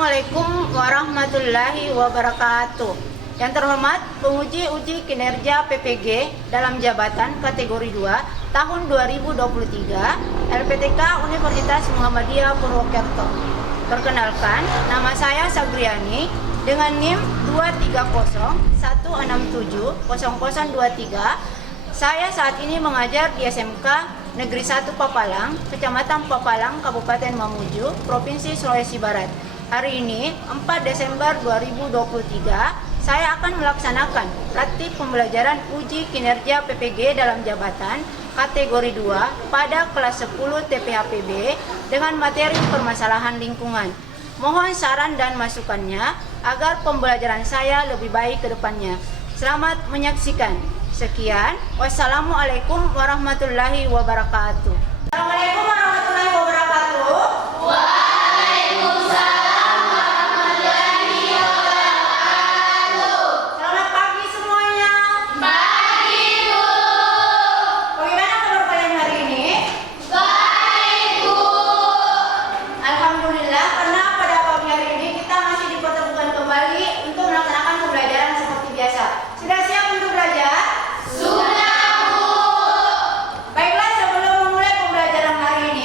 Assalamualaikum warahmatullahi wabarakatuh. Yang terhormat penguji uji kinerja PPG dalam jabatan kategori 2 tahun 2023 LPTK Universitas Muhammadiyah Purwokerto. Perkenalkan, nama saya Sagriani dengan NIM 23016700023. Saya saat ini mengajar di SMK Negeri 1 Papalang, Kecamatan Papalang, Kabupaten Mamuju, Provinsi Sulawesi Barat. Hari ini, 4 Desember 2023, saya akan melaksanakan praktik pembelajaran uji kinerja PPG dalam jabatan kategori 2 pada kelas 10 TPHPB dengan materi permasalahan lingkungan. Mohon saran dan masukannya agar pembelajaran saya lebih baik ke depannya. Selamat menyaksikan. Sekian, wassalamualaikum warahmatullahi wabarakatuh. Assalamualaikum warahmatullahi wabarakatuh. Waalaikumsalam warahmatullahi wabarakatuh. Selamat pagi semuanya. Pagi, Bu. Bagaimana kabar kalian hari ini? Baik, Bu. Alhamdulillah, karena pada pagi hari ini kita masih dipertemukan kembali untuk melaksanakan pembelajaran seperti biasa. Sudah siap untuk belajar? Sudah, Bu. Baiklah, sebelum memulai pembelajaran hari ini,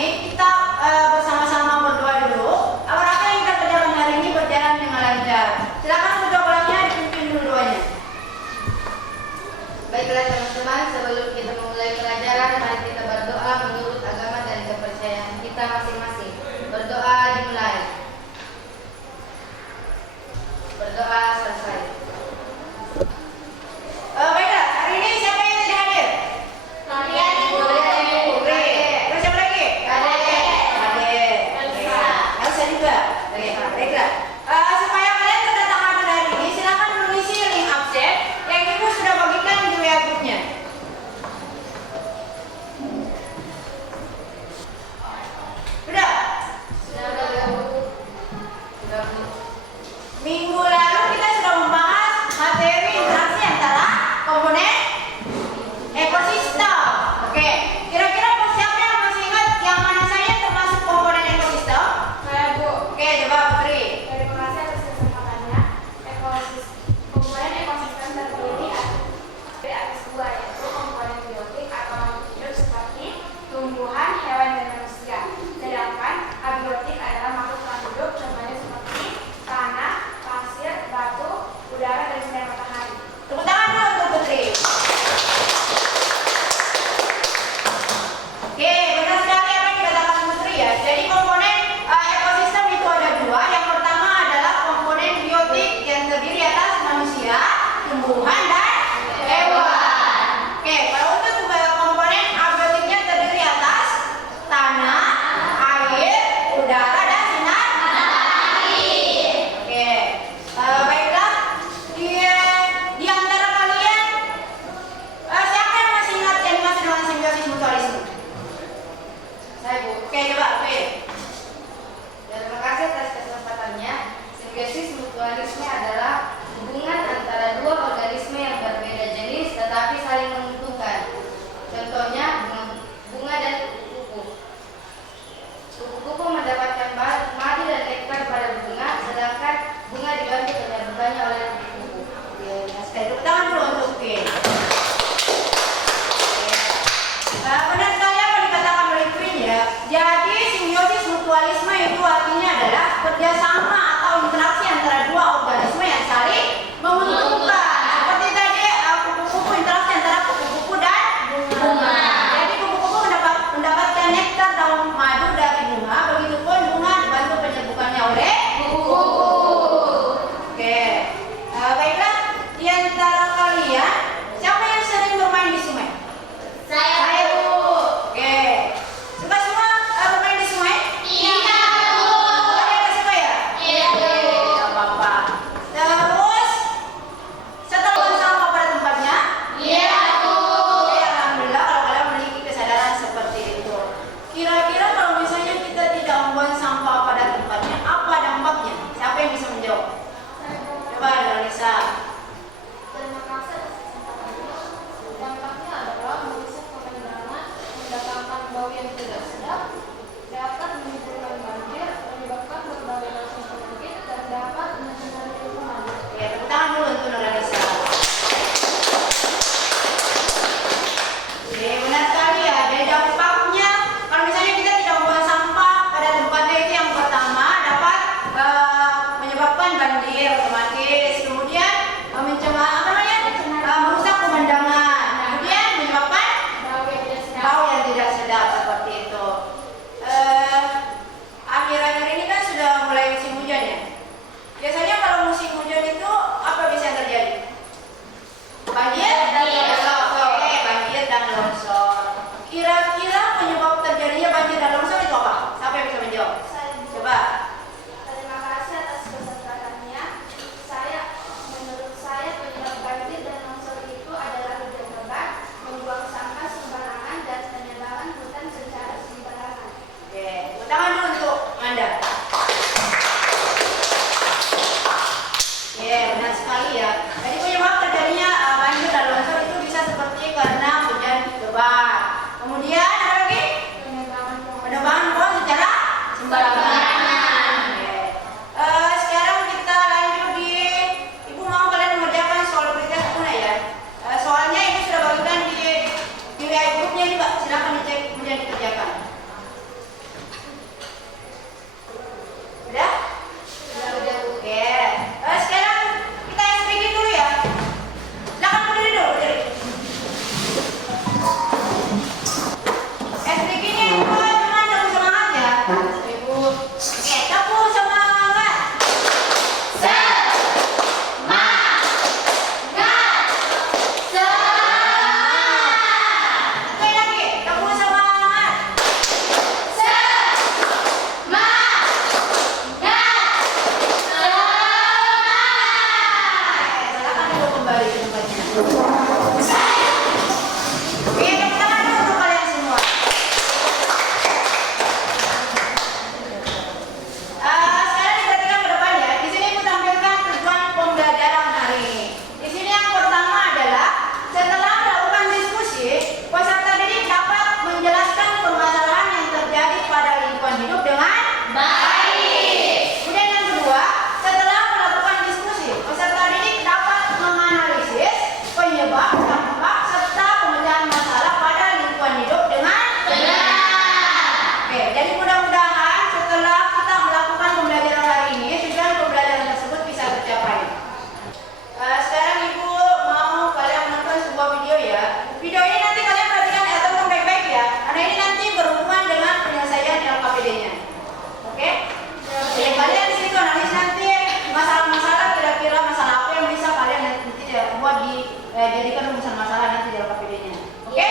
jadikan rumusan masalah nanti dalam KPD-nya. Oke?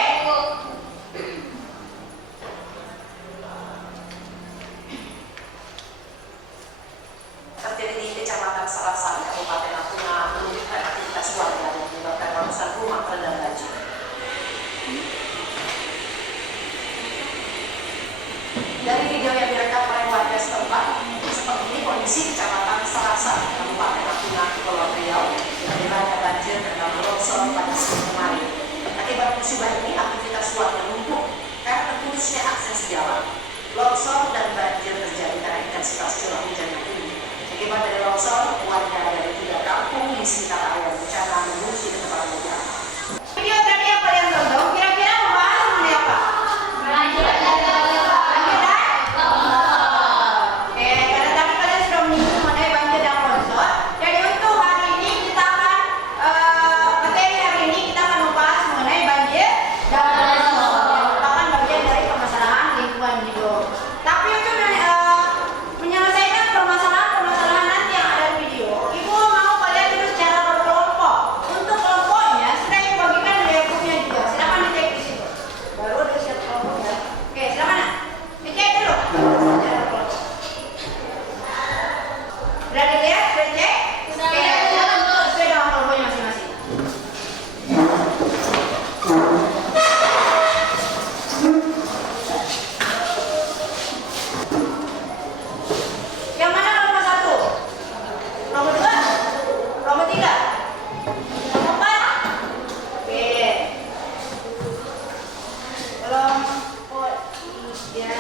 Terjadi di Kecamatan Sarasan, Kabupaten Natuna, menunjukkan aktivitas warga yang menyebabkan ratusan rumah terendam banjir. Dari video yang direkam oleh warga setempat, seperti ini kondisi Kecamatan Sarasan, Kabupaten Natuna, Kepulauan Riau, yang dilanda banjir karena longsor pada Senin kemarin. Akibat musibah ini, aktivitas warga lumpuh karena terputusnya akses jalan. Longsor dan banjir terjadi karena intensitas curah hujan yang tinggi. Akibat dari longsor, warga dari 3 kampung di sekitar area bencana mengungsi ke tempat yang jauh. Video tadi yang kalian tonton kira-kira membahas mengenai apa? Banjir dan Oke, karena tadi kalian sudah menyinggung mengenai banjir dan longsor. Jadi untuk hari ini kita akan materi hari ini kita akan membahas mengenai banjir dan longsor yang merupakan bagian dari permasalahan lingkungan hidup. Tapi untuk menyelesaikan permasalahan nanti yang ada di video, Ibu mau kalian dulu secara berkelompok. Untuk kelompoknya sudah Ibu bagikan di bukunya juga. Silakan dicek di situ. Baru ada siap kelompoknya. Oke, silakan Nak. Dicek dulu. Secara berkelompok. Sudah dilihat? Sudah cek? Oke, silakan tulis sesuai dengan kelompoknya masing-masing. Yang mana kelompok 1? Kelompok 2? Kelompok 3? Kelompok 4? Oke. Kelompok 3.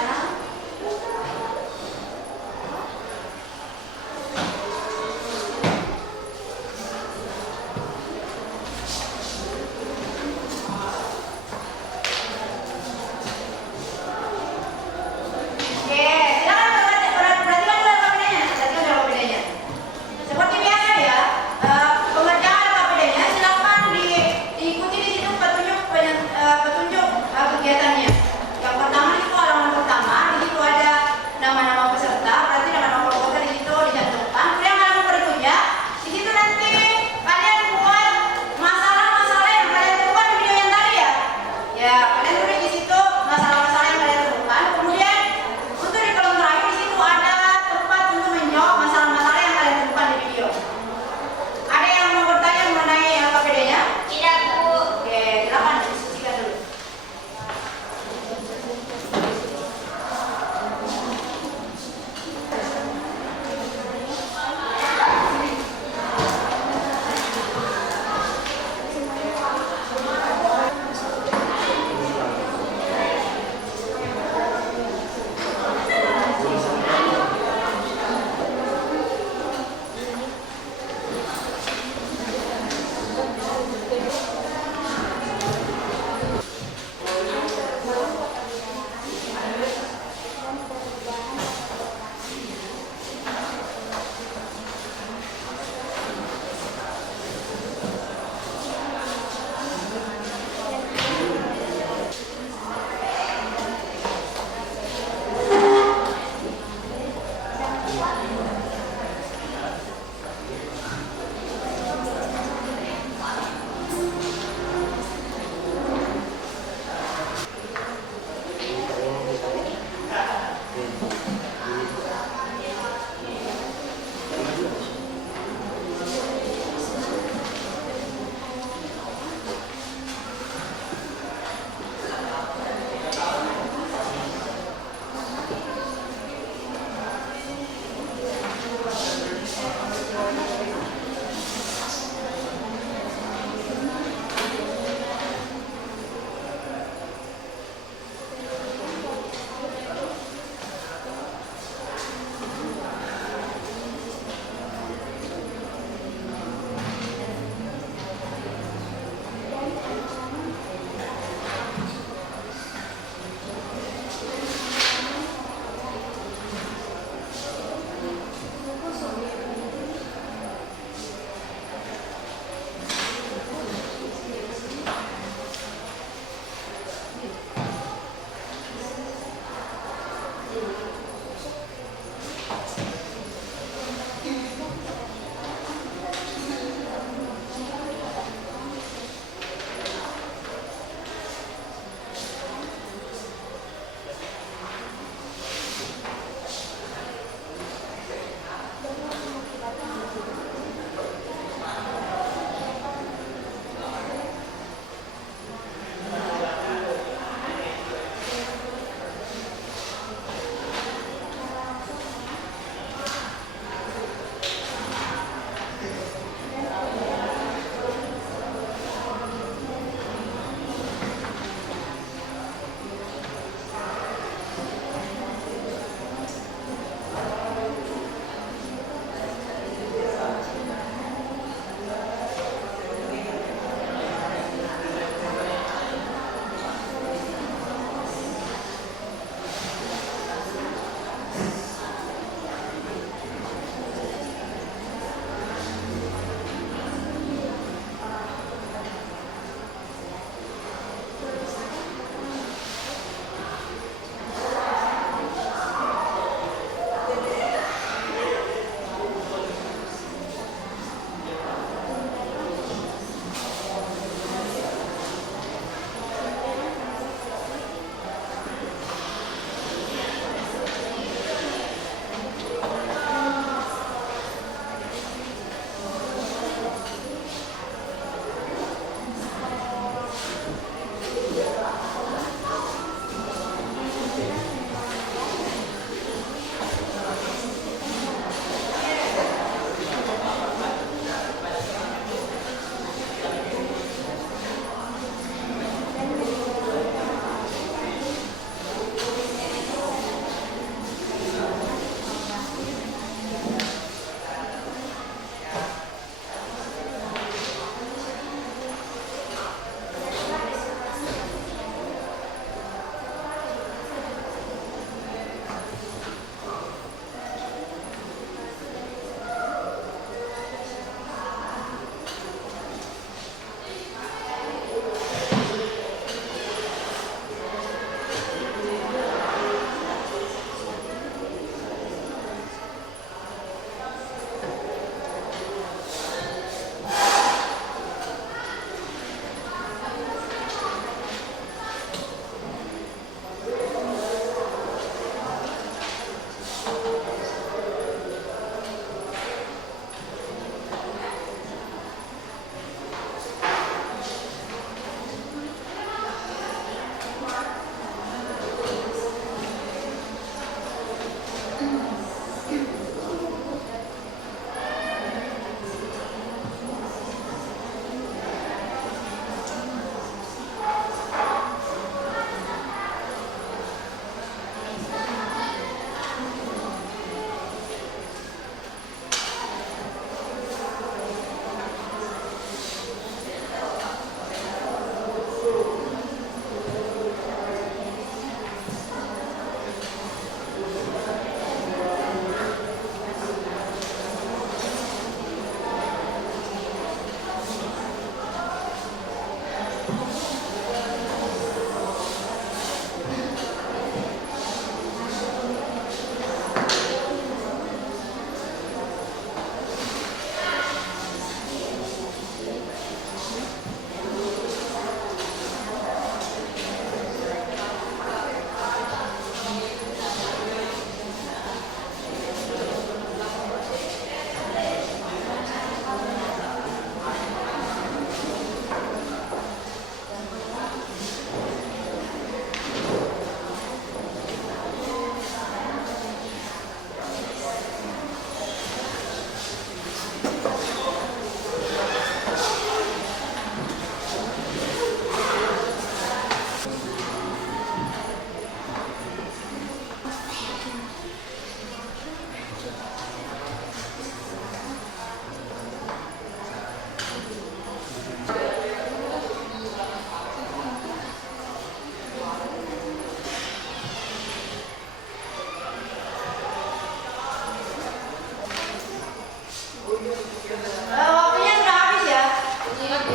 Waktunya sudah habis ya.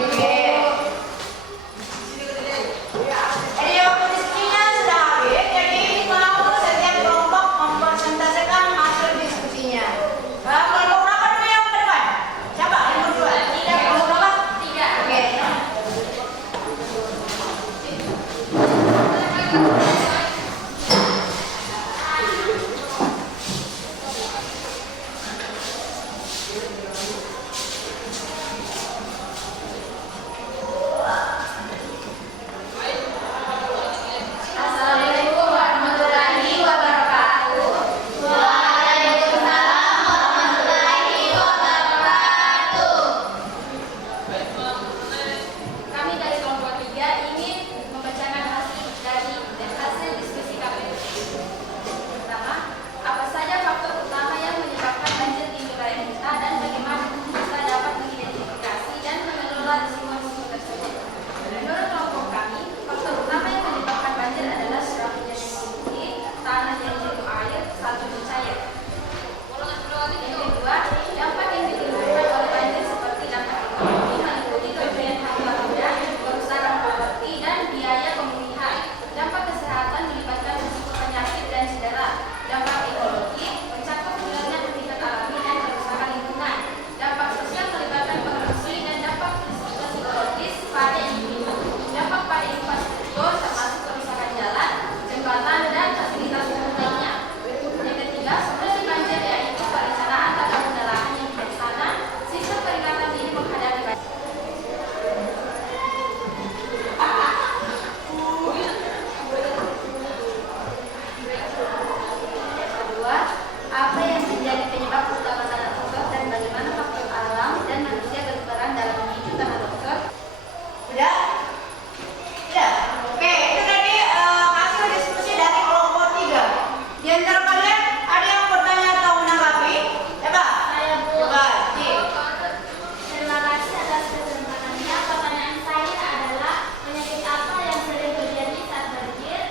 Oke. Jadi waktu diskusinya sudah habis. Jadi mau setiap kelompok mempresentasikan hasil diskusinya. Kelompok berapa dulu yang ke depan? Siapa yang berdua? Kelompok berapa? Oke. Assalamualaikum warahmatullahi wabarakatuh. Waalaikumsalam warahmatullahi wabarakatuh. Kami dari kelompok 3 ingin membacakan hasil diskusi kami. Pertama, apa saja faktor utama yang menyebabkan banjir di wilayah kita dan bagaimana kita dapat mengidentifikasi dan mengelola risiko-risiko tersebut. Menurut kelompok kami, faktor utama yang menyebabkan banjir adalah curah hujan yang tinggi, tanah yang jenuh air, salju mencair. Yang kedua, dampak yang ditimbulkan oleh banjir seperti dampak ekonomi meliputi kerugian harta benda, kerusakan properti, dan biaya pemulihan. Dampak kesehatan melibatkan risiko penyakit dan cedera. Dampak ekologi mencakup hilangnya habitat alami dan kerusakan lingkungan. Dampak sosial melibatkan korupsi dan dampak risiko psikologis pada individu. Dampak pada infrastruktur termasuk kerusakan jalan, jembatan, dan fasilitas umum lainnya. Yang ketiga, solusi banjir yaitu perencanaan tata guna lahan yang bijaksana, sistem peringatan dini menghadapi banjir. Kedua, apa yang menjadi penyebab utama tanah longsor dan bagaimana faktor alam dan manusia berperan dalam memicu tanah longsor. Sudah? Sudah? Oke, itu tadi hasil diskusi dari kelompok 3. Di antara kalian ada yang bertanya atau menanggapi? Coba. Saya Bu. Coba, Cik. Terima kasih atas kesempatannya. Pertanyaan saya adalah penyakit apa yang sering terjadi saat banjir?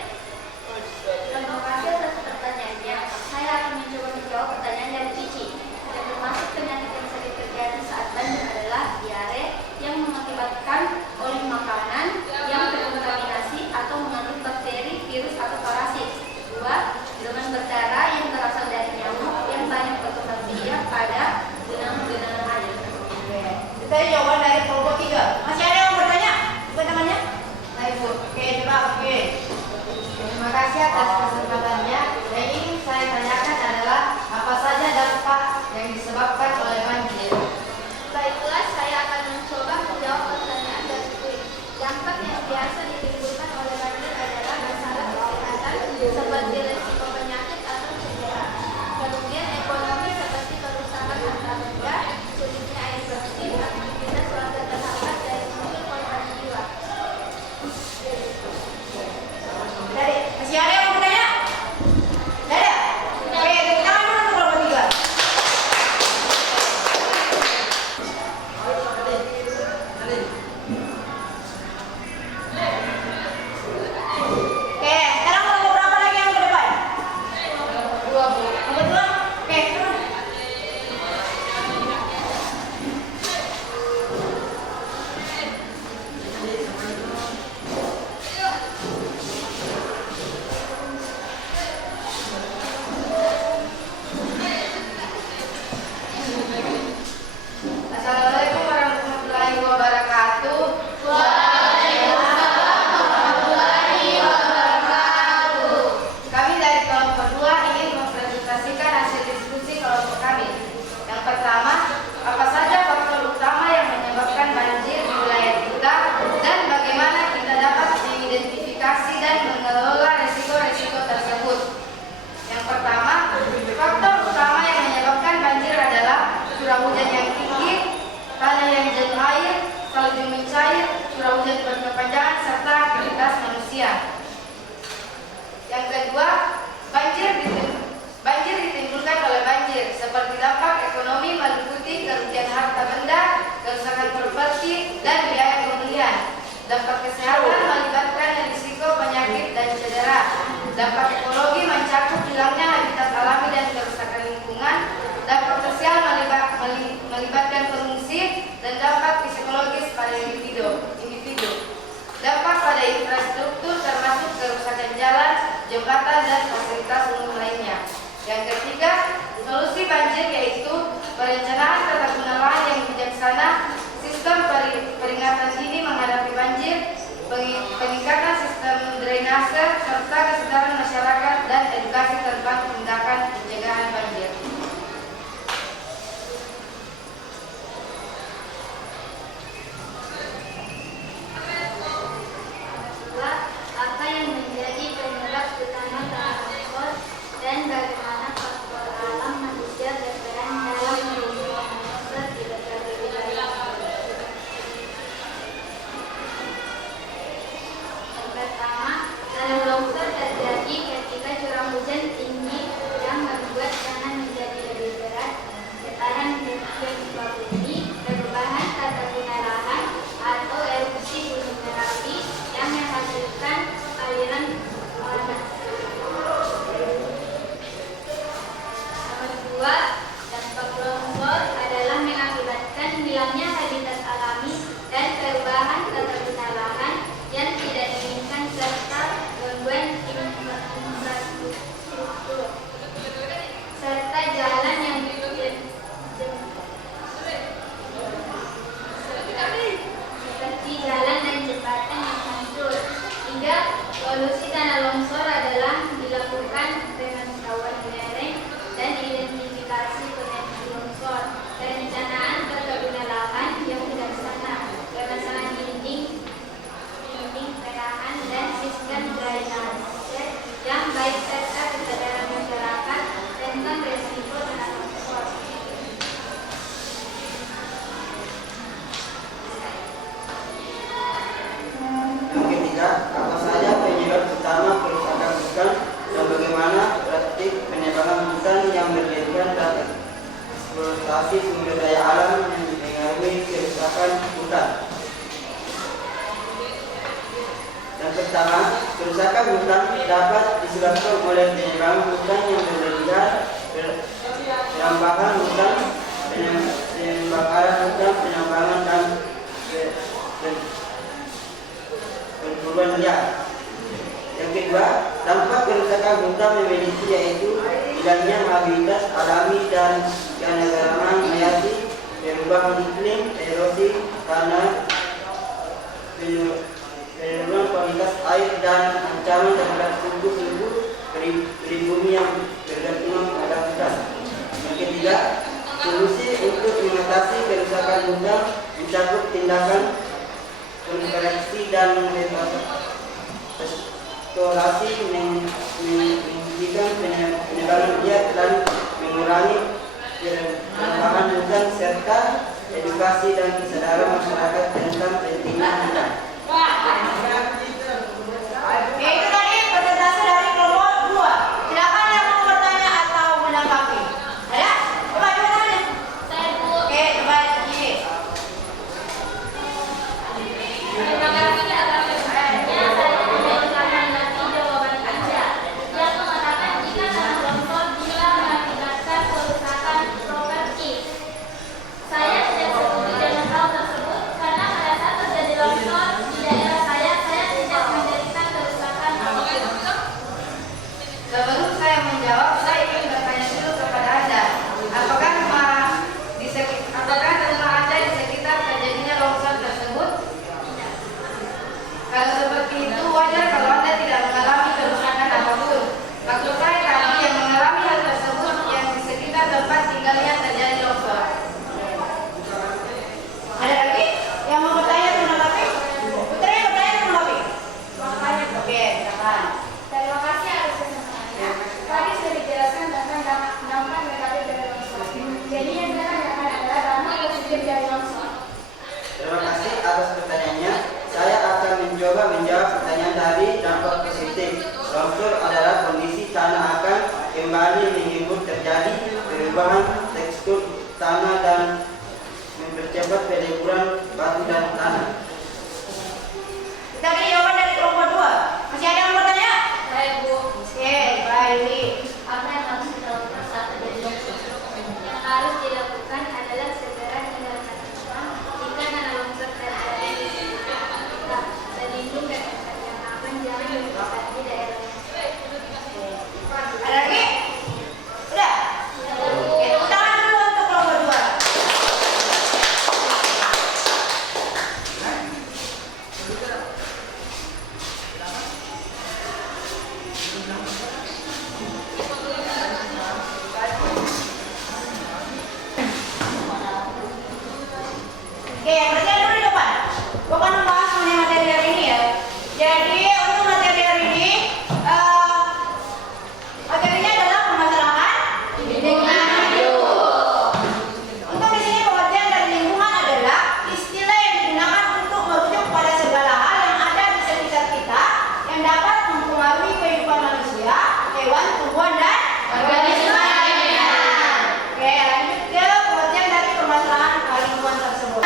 Terima kasih atas pertanyaannya. Saya akan mencoba menjawab pertanyaan dari Cici. Yang termasuk penyakit yang sering terjadi saat banjir adalah diare yang mengakibatkan oleh makanan yang terkontaminasi atau mengandung bakteri, virus atau parasit. Dua, demam berdarah yang berasal dari nyamuk yang banyak berkembang biak pada genangan air. Oke. Itu tadi jawaban dari kelompok 3. Masih ada yang bertanya? Apa namanya? Nah, Ibu. Oke, coba. Oke. Terima kasih atas kesempatannya. Yang ingin saya tanyakan adalah apa saja dampak yang disebabkan oleh banjir. Baiklah, saya akan mencoba menjawab pertanyaan dari Kwi. Dampak yang biasa ditimbulkan oleh banjir adalah masalah kesehatan seperti resiko penyakit atau cedera. Kemudian ekonomi seperti kerusakan harta benda, sulitnya air bersih, aktivitas warga terhambat dari muncul korban jiwa. Tadi masih ada yang bertanya? Tidak ada? Oke, tepuk tangan dulu untuk kelompok 3. Oke, sekarang kelompok berapa lagi yang ke depan? Dua, Bu. Kelompok 2? Oke, turun. Assalamualaikum warahmatullahi wabarakatuh. Kami dari kelompok 2 ingin mempresentasikan hasil diskusi kelompok kami. Yang pertama, apa saja faktor utama yang menyebabkan banjir di wilayah kita dan bagaimana kita dapat mengidentifikasi dan mengelola risiko-risiko tersebut. Yang pertama, faktor utama yang menyebabkan banjir adalah curah hujan yang tinggi, kerusakan hutan dapat disebabkan oleh penyerangan hutan yang berlebihan, perambahan hutan, pembakaran hutan, penambangan dan perburuan liar. Yang kedua, dampak kerusakan hutan memiliki yaitu hilangnya habitat alami dan keanekaragaman hayati, perubahan iklim, erosi tanah, penurunan kualitas air dan ancaman terhadap suku-suku pribumi yang bergantungan pada hutan. Yang ketiga, solusi untuk mengatasi kerusakan hutan mencakup tindakan konservasi dan restorasi, menghentikan penebangan liar dan mengurangi perambahan hutan serta edukasi dan kesadaran masyarakat tentang pentingnya hutan. Ya, itu tadi presentasi dari kelompok 2. Silakan yang mau bertanya atau menanggapi. Ada? Coba tanya. Saya Bu. Oke, coba Ji. Terima kasih atas pertanyaannya. Saya tidak bisa menanggapi jawaban Anda. Yang mengatakan jika tanah longsor bisa mengakibatkan kerusakan properti. Saya tidak setuju dengan hal tersebut karena pada saat terjadi longsor di daerah saya tidak menderita kerusakan apapun. Sebelum saya menjawab, saya ingin bertanya dulu kepada Anda. Apakah rumah Anda di sekitar terjadinya longsor tersebut? Kalau seperti itu, wajar kalau Anda tidak mengalami kerusakan apapun. Maksud saya tadi yang mengalami hal tersebut yang di sekitar tempat tinggalnya terjadi longsor. Ada lagi yang mau bertanya atau menanggapi? Putri bertanya atau menanggapi? Oke, silakan. Terima kasih atas kesempatannya. Tadi sudah dijelaskan tentang dampak negatif dari longsor. Jadi yang saya tanyakan adalah dampak positif dari longsor. Terima kasih atas pertanyaannya. Saya akan mencoba menjawab pertanyaan dari dampak positif. Longsor adalah kondisi tanah akan kembali menggembur, terjadi perubahan tekstur tanah dan mempercepat peleburan batu dan tanah. Tadi jawaban dari kelompok 2. Masih ada yang mau bertanya? Baik Bu. Oke, baik. Apa yang harus dilakukan saat terjadi longsor? Yang harus dilakukan adalah segera meninggalkan rumah jika tanah longsor terjadi di sekitar kita. Berlindung dan tempat yang aman, jangan berada di daerah longsor. Ada lagi? Udah? Oke, tepuk tangan dulu untuk kelompok 2. Oke, berarti dulu di depan. Bukan membahas mengenai materi hari ini ya. Jadi untuk materi hari ini, materinya adalah permasalahan lingkungan hidup. Untuk di sini pengertian dari lingkungan adalah istilah yang digunakan untuk merujuk pada segala hal yang ada di sekitar kita yang dapat mempengaruhi kehidupan manusia, hewan, tumbuhan, dan organisme lainnya. Oke, lanjut ke pengertian dari permasalahan lingkungan tersebut.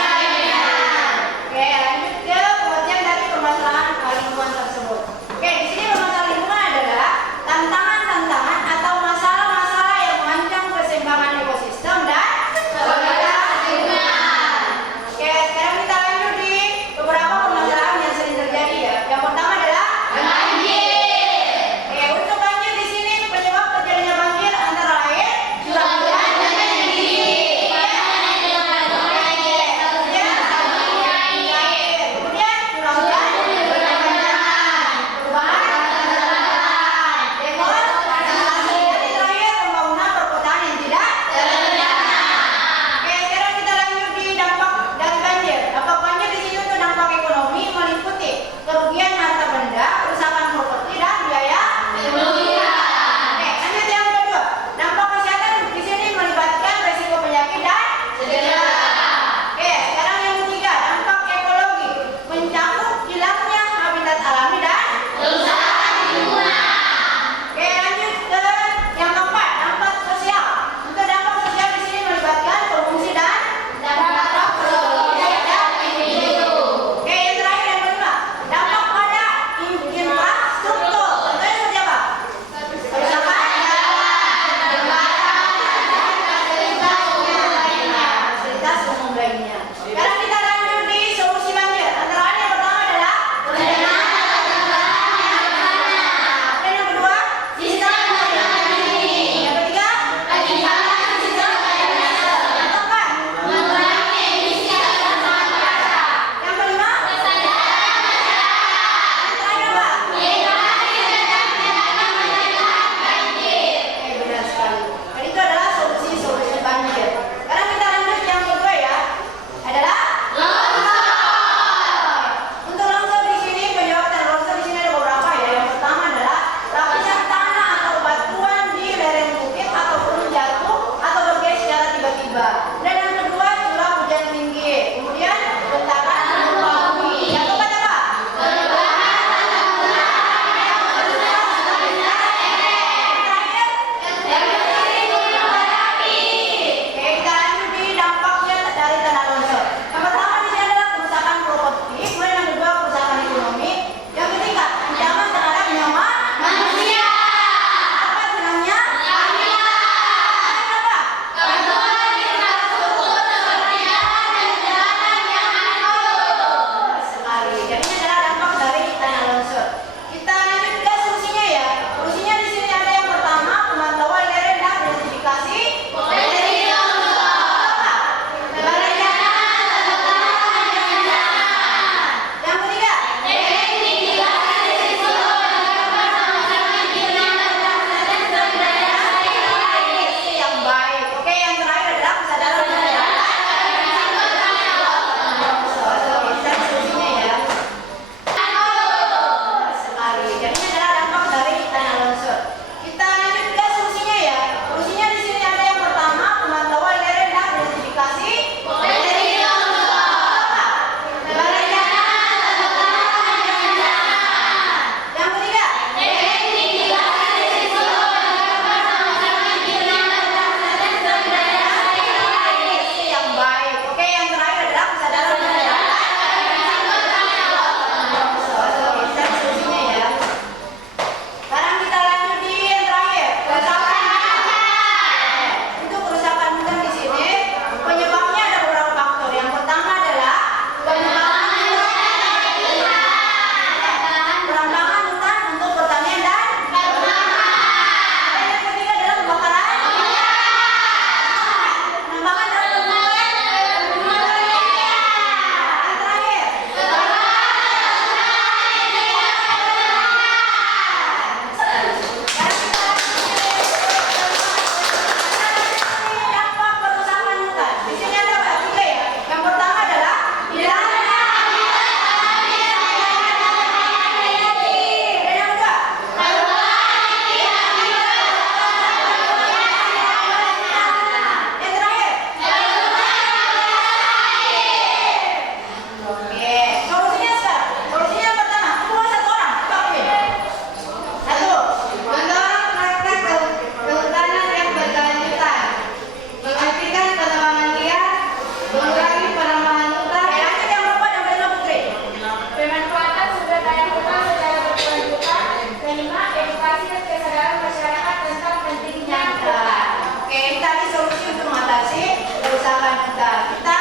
kasih. Usahakan kita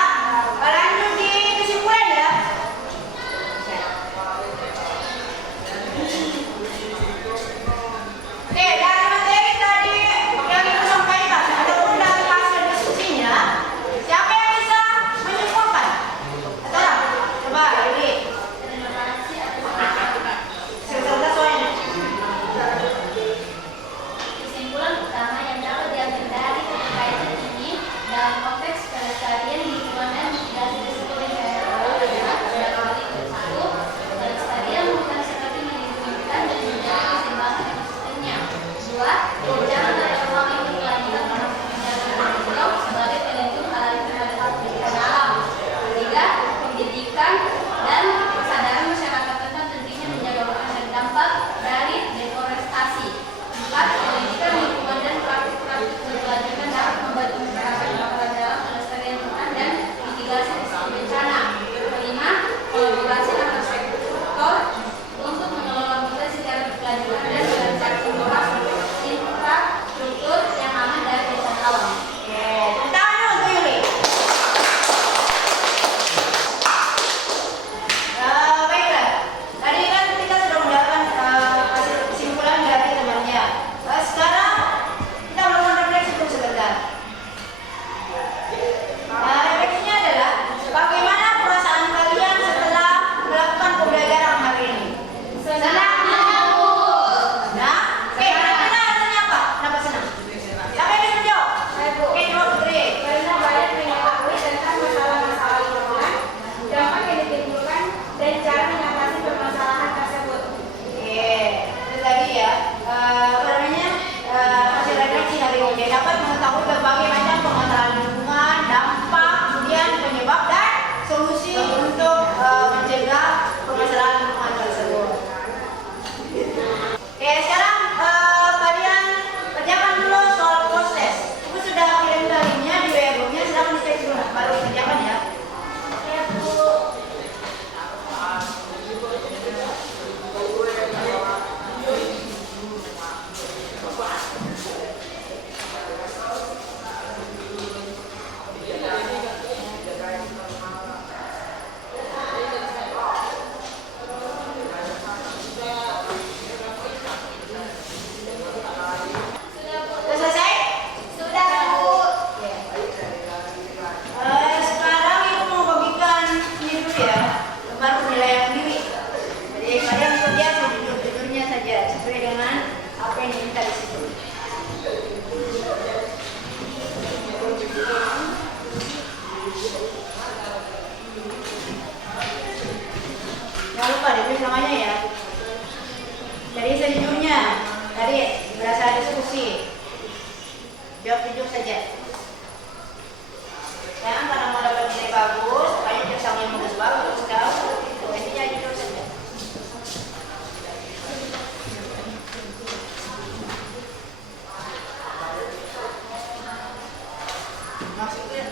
lanjut di kesimpulan ya. Oke, dari materi tadi yang Ibu sampaikan ataupun dari hasil diskusinya, siapa yang bisa menyimpulkan? Atau coba ini. Sebentar soalnya. Kesimpulan utama yang dapat diambil dari keterkaitan ini dalam konteks pelestarian lingkungan dan mitigasi risiko bencana alam adalah dalam hal itu satu, pelestarian bukan seperti melindungi hutan dan menjaga keseimbangan ekosistemnya. Dua, berjalan dari ruang yang berkelanjutan termasuk menjaga pulau sebagai pelindung alami bencana alam. Tiga, pendidikan dan kesadaran masyarakat tentang pentingnya menjaga hutan dan dampak dari deforestasi. Empat, pendidikan lingkungan dan praktik-praktik berkelanjutan dapat membantu masyarakat dalam pelestarian hutan dan mitigasi risiko bencana. Kelima, kolaborasi antar sektor untuk mengelola hutan secara berkelanjutan dan merencanakan infrastruktur yang aman dari bencana alam. Oke, tepuk tangan dulu untuk Yuli. Baiklah, tadi kan kita sudah mendapat hasil kesimpulan dari temannya. Sekarang kita melakukan refleksi dulu sebentar. Refleksinya adalah bagaimana perasaan kalian setelah melakukan pembelajaran hari ini? Senang? Nah, oke, kira-kira rasanya apa? Kenapa senang? Siapa yang bisa menjawab? Oke, coba Putri. Karena banyak mengetahui tentang masalah-masalah lingkungan, dampak yang ditimbulkan, dan cara mengatasi permasalahan tersebut. Oke, itu tadi ya. Apa namanya? Hasil refleksi hari ini dapat mengetahui berbagai macam permasalahan lingkungan, dampak, kemudian penyebab dan solusi untuk mencegah permasalahan lingkungan tersebut. Oke, sekarang kalian kerjakan dulu soal proses. Ibu sudah kirim linknya di WA grupnya, silahkan dicek dulu baru kerjakan ya. Oke, Bu. Sudah selesai? Sudah, Bu. Sekarang Ibu mau bagikan ini dulu ya, lembar penilaian diri. Jadi kalian kerja sejujur-jujurnya saja sesuai dengan apa yang diminta di situ. Jangan lupa ditulis namanya ya. Jadi sejujurnya tadi berasa diskusi. Jawab jujur saja. Jangan karena mau dapat nilai bagus, banyak yang sama yang bagus, kau intinya jujur saja. Maksudnya